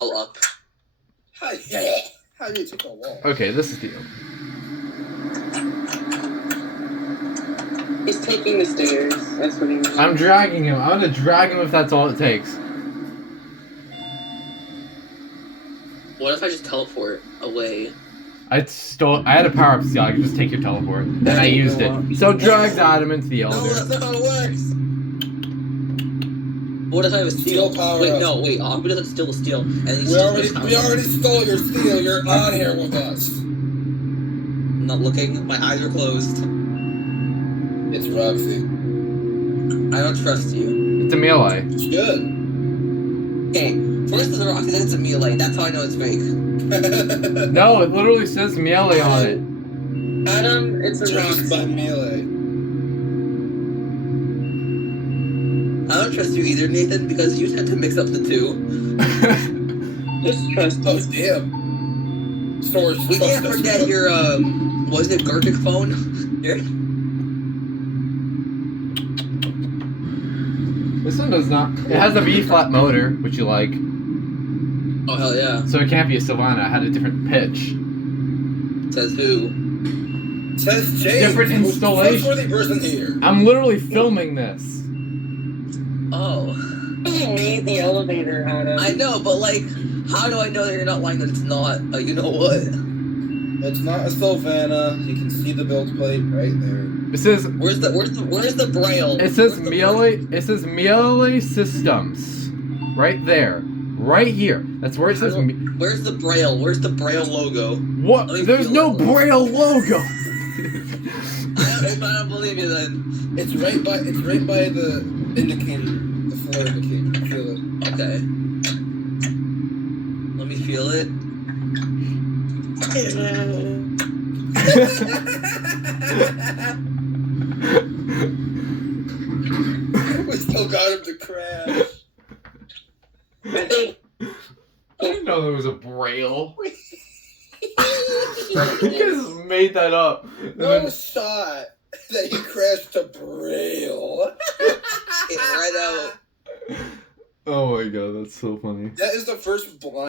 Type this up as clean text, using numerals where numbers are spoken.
all up. How do you take a wall? Okay, this is the. He's taking the stairs. That's what he means. I'm dragging him. I'm gonna drag him if that's all it takes. What if I just teleport away? I had a power up steal. I could just take your teleport. Then I used it. So drags Adam into the No, elevator. that's not how it works. What if I have a steal? Power Wait, up. no, wait. I'm gonna steal a steal, and then We already stole your steal. You're on here with us. I'm not looking. My eyes are closed. It's Roxy. I don't trust you. It's a Miele. It's good. Okay, first it's a Roxy, then it's a Miele. That's how I know it's fake. No, it literally says Miele on it. Adam, it's a Just Roxy. by Miele. I don't trust you either, Nathan, because you tend to mix up the two. Just trust Oh, us. damn. Storage. We can't forget your, was it Gartic phone? Your... This one does not. It has a B-flat motor, which you like. Oh, hell yeah. So it can't be a Silvana. It had a different pitch. Says who? Says James. Different installation. Trustworthy person here. I'm literally filming this. Oh. You made the elevator, Adam. I know, but like, how do I know that you're not lying that it's not you know what? It's not a Silvana. You can see the build plate right there. It says. Where's the braille? It says Miele. It says Miele Systems. Right there. Right here. That's where it says. Where's the braille? Where's the braille logo? What? There's no braille logo. I don't believe you then. It's right by the indicator, the floor indicator. Feel it. Okay. Let me feel it. We still got him to crash. I didn't know there was a braille. You guys made that up. No shot that he crashed to Braille. It right out. Oh my god, that's so funny. That is the first blind.